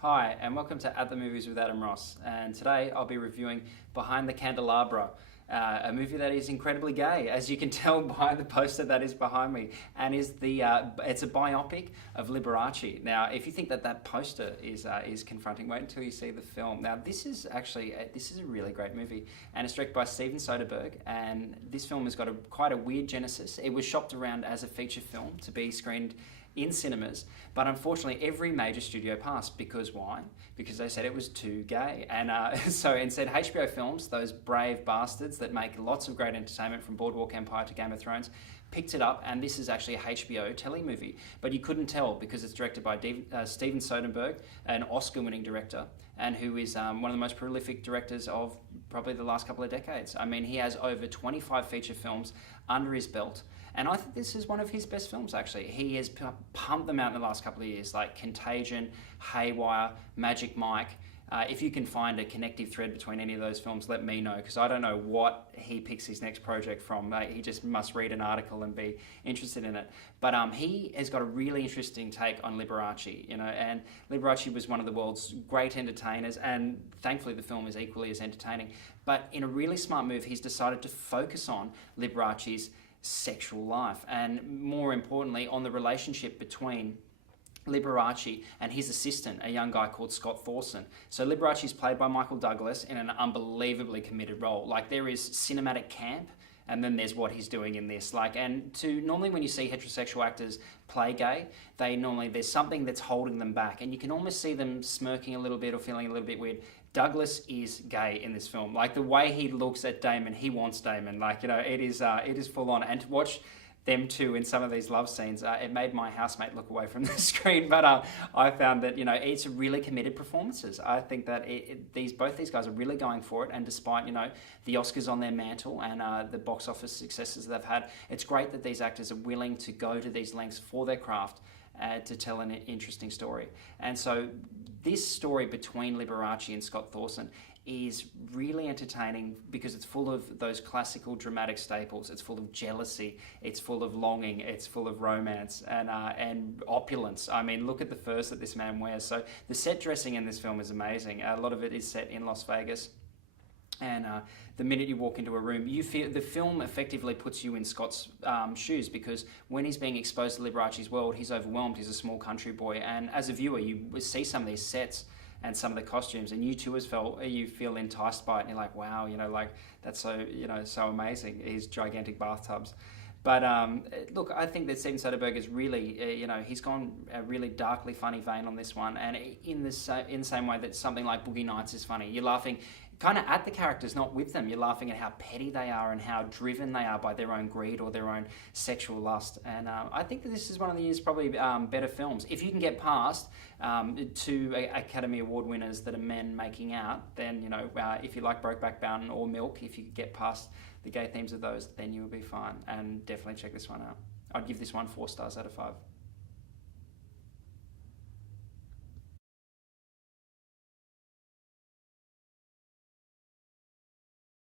Hi, and welcome to At the Movies with Adam Ross. And today I'll be reviewing Behind the Candelabra, a movie that is incredibly gay, as you can tell by the poster that is behind me, and it's a biopic of Liberace. Now, if you think that that poster is confronting, wait until you see the film. Now, this is a really great movie, and it's directed by Steven Soderbergh. And this film has got quite a weird genesis. It was shopped around as a feature film to be screened in cinemas, but unfortunately every major studio passed. Because why? Because they said it was too gay. And so instead HBO Films, those brave bastards that make lots of great entertainment from Boardwalk Empire to Game of Thrones, picked it up, and this is actually a HBO telemovie. But you couldn't tell because it's directed by Steven Soderbergh, an Oscar-winning director, and who is one of the most prolific directors of probably the last couple of decades. I mean, he has over 25 feature films under his belt, and I think this is one of his best films, actually. He has pumped them out in the last couple of years, like Contagion, Haywire, Magic Mike. If you can find a connective thread between any of those films, let me know, because I don't know what he picks his next project from. He just must read an article and be interested in it. But he has got a really interesting take on Liberace, and Liberace was one of the world's great entertainers, and thankfully the film is equally as entertaining. But in a really smart move, he's decided to focus on Liberace's sexual life, and more importantly, on the relationship between Liberace and his assistant, a young guy called Scott Thorson. So Liberace is played by Michael Douglas in an unbelievably committed role. Like, there is cinematic camp, and then there's what he's doing in this. Normally when you see heterosexual actors play gay, there's something that's holding them back, and you can almost see them smirking a little bit or feeling a little bit weird. Douglas is gay in this film. Like, the way he looks at Damon, he wants Damon. It is full on. And to watch them two in some of these love scenes, it made my housemate look away from the screen. But I found that it's really committed performances. I think that both these guys are really going for it, and despite the Oscars on their mantle and the box office successes they've had, it's great that these actors are willing to go to these lengths for their craft to tell an interesting story. And so this story between Liberace and Scott Thorson is really entertaining because it's full of those classical dramatic staples. It's full of jealousy, it's full of longing, it's full of romance and opulence. I mean, look at the furs that this man wears. So the set dressing in this film is amazing. A lot of it is set in Las Vegas. And the minute you walk into a room, you feel the film effectively puts you in Scott's shoes, because when he's being exposed to Liberace's world, he's overwhelmed. He's a small country boy, and as a viewer, you see some of these sets and some of the costumes, and you too you feel enticed by it, and you're like, wow, that's so so amazing. These gigantic bathtubs. But look, I think that Steven Soderbergh is really, he's gone a really darkly funny vein on this one, and in the same way that something like Boogie Nights is funny. You're laughing kind of at the characters, not with them. You're laughing at how petty they are and how driven they are by their own greed or their own sexual lust. And I think that this is one of the year's probably better films. If you can get past two Academy Award winners that are men making out, then, if you like Brokeback Mountain or Milk, if you could get past the gay themes of those, then you will be fine. And definitely check this one out. I'd give this one 4 stars out of 5.